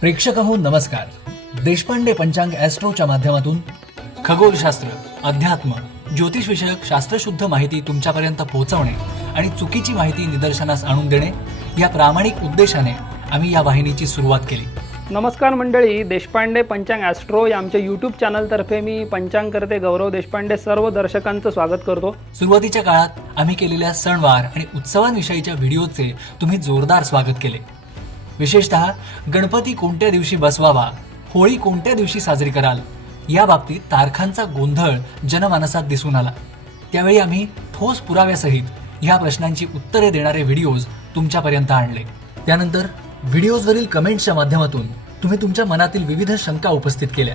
प्रेक्षक हो नमस्कार. देशपांडे पंचांग ॲस्ट्रोच्या माध्यमातून खगोलशास्त्र अध्यात्म ज्योतिषविषयक शास्त्रशुद्ध माहिती तुमच्यापर्यंत पोहोचवणे आणि चुकीची माहिती निदर्शनास आणून देणे या प्रामाणिक उद्देशाने आम्ही या वाहिनीची सुरुवात केली. नमस्कार मंडळी देशपांडे पंचांग ॲस्ट्रो या आमच्या यूट्यूब चॅनलतर्फे मी पंचांग करते गौरव देशपांडे सर्व दर्शकांचं स्वागत करतो. सुरुवातीच्या काळात आम्ही केलेल्या सणवार आणि उत्सवांविषयीच्या व्हिडिओचे तुम्ही जोरदार स्वागत केले. विशेषतः गणपती कोणत्या दिवशी बसवावा होळी कोणत्या दिवशी साजरी कराल या बाबतीत तारखांचा गोंधळ जनमानसात दिसून आला. त्यावेळी आम्ही ठोस पुराव्यासहित ह्या प्रश्नांची उत्तरे देणारे व्हिडिओज तुमच्यापर्यंत आणले. त्यानंतर व्हिडिओजवरील कमेंट्सच्या माध्यमातून तुम्ही तुमच्या मनातील विविध शंका उपस्थित केल्या.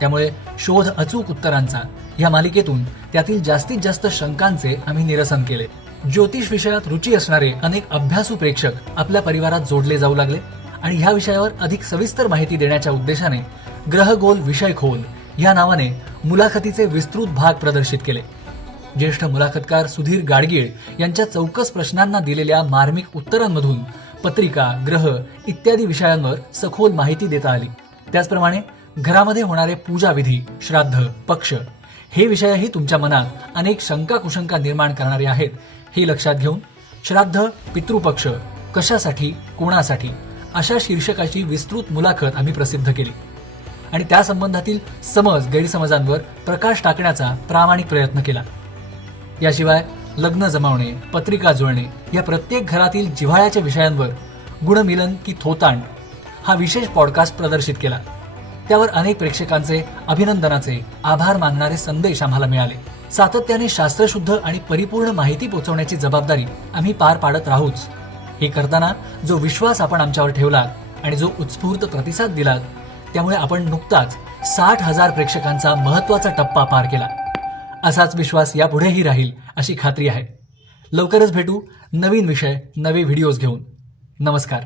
त्यामुळे शोध अचूक उत्तरांचा या मालिकेतून त्यातील जास्तीत जास्त शंकांचे आम्ही निरसन केले. ज्योतिष विषयात रुची असणारे अनेक अभ्यासू प्रेक्षक आपल्या परिवारात जोडले जाऊ लागले आणि ह्या विषयावर अधिक सविस्तर माहिती देण्याच्या उद्देशाने ग्रहगोल विषय खोल या नावाने मुलाखतीचे विस्तृत भाग प्रदर्शित केले. ज्येष्ठ मुलाखतकार सुधीर गाडगीळ यांच्या चौकस प्रश्नांना दिलेल्या मार्मिक उत्तरांमधून पत्रिका ग्रह इत्यादी विषयांवर सखोल माहिती देता आली. त्याचप्रमाणे घरामध्ये होणारे पूजाविधी श्राद्ध पक्ष हे विषयही तुमच्या मनात अनेक शंका कुशंका निर्माण करणारे आहेत. हे लक्षात घेऊन श्राद्ध पितृपक्ष कशासाठी कोणासाठी अशा शीर्षकाची विस्तृत मुलाखत आम्ही प्रसिद्ध केली. आणि त्या संबंधातील समज गैरसमजांवर प्रकाश टाकण्याचा प्रामाणिक प्रयत्न केला. याशिवाय लग्न जमावणे पत्रिका जुळणे या प्रत्येक घरातील जिव्हाळ्याच्या विषयांवर गुणमिलन की थोतांड हा विशेष पॉडकास्ट प्रदर्शित केला. त्यावर अनेक प्रेक्षकांचे अभिनंदनाचे आभार मानणारे संदेश आम्हाला मिळाले. सातत्याने शास्त्रशुद्ध आणि परिपूर्ण माहिती पोहोचवण्याची जबाबदारी आम्ही पार पाडत राहूच. हे करताना जो विश्वास आपण आमच्यावर ठेवलात आणि जो उत्स्फूर्त प्रतिसाद दिलात त्यामुळे आपण नुकताच साठ हजार प्रेक्षकांचा महत्त्वाचा टप्पा पार केला. असाच विश्वास यापुढेही राहील अशी खात्री आहे. लवकरच भेटू नवीन विषय नवे व्हिडिओज घेऊन. नमस्कार.